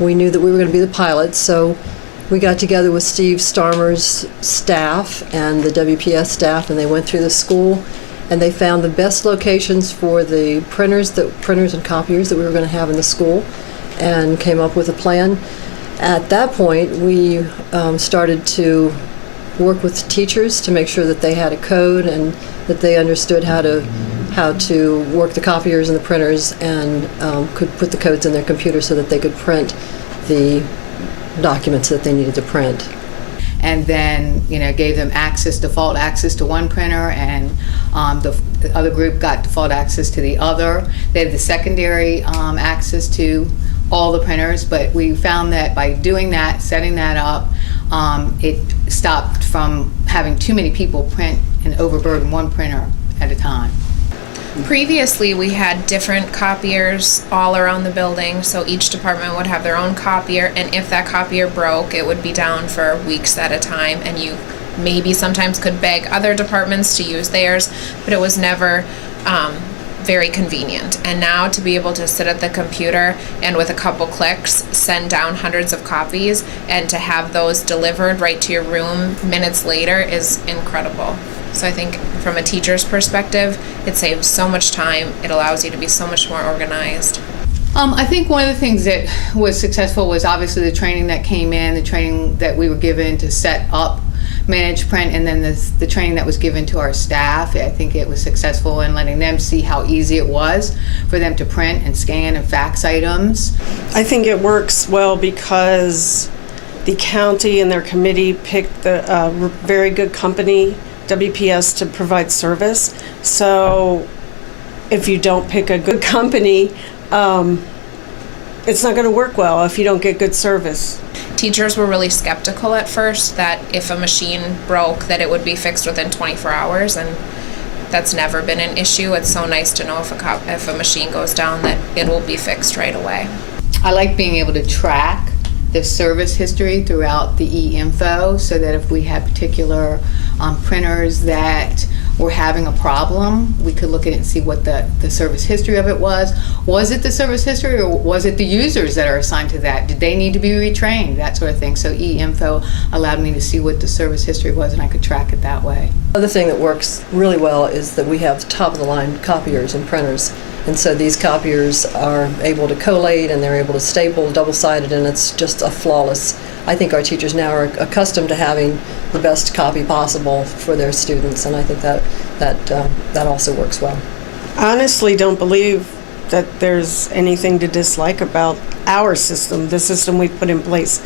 we knew that we were going to be the pilots, so we got together with Steve Starmer's staff and the WPS staff, and they went through the school, and they found the best locations for the printers and copiers that we were going to have in the school, and came up with a plan. At that point, we started to work with teachers to make sure that they had a code and that they understood how to work the copiers and the printers, and could put the codes in their computer so that they could print the documents that they needed to print. And then, gave them default access to one printer, and the other group got default access to the other. They had the secondary access to all the printers, but we found that by doing that, setting that up, it stopped from having too many people print and overburden one printer at a time. Previously, we had different copiers all around the building, so each department would have their own copier, and if that copier broke, it would be down for weeks at a time, and you maybe sometimes could beg other departments to use theirs, but it was never very convenient. And now to be able to sit at the computer and with a couple clicks send down hundreds of copies, and to have those delivered right to your room minutes later is incredible. So I think from a teacher's perspective, it saves so much time. It allows you to be so much more organized. I think one of the things that was successful was obviously the training that came in, the training that we were given to set up managed print, and then the training that was given to our staff. I think it was successful in letting them see how easy it was for them to print and scan and fax items. I think it works well because the county and their committee picked the very good company, WPS, to provide service. So if you don't pick a good company, it's not going to work well if you don't get good service. Teachers were really skeptical at first that if a machine broke that it would be fixed within 24 hours, and that's never been an issue. It's so nice to know if a machine goes down that it will be fixed right away. I like being able to track the service history throughout the e-info, so that if we had particular printers that were having a problem, we could look at it and see what the service history of it was. Was it the service history, or was it the users that are assigned to that? Did they need to be retrained? That sort of thing. So e-info allowed me to see what the service history was, and I could track it that way. Another thing that works really well is that we have top-of-the-line copiers and printers. And so these copiers are able to collate, and they're able to staple double-sided, and it's just a flawless. I think our teachers now are accustomed to having the best copy possible for their students, and I think that also works well. Honestly, don't believe that there's anything to dislike about our system, the system we've put in place.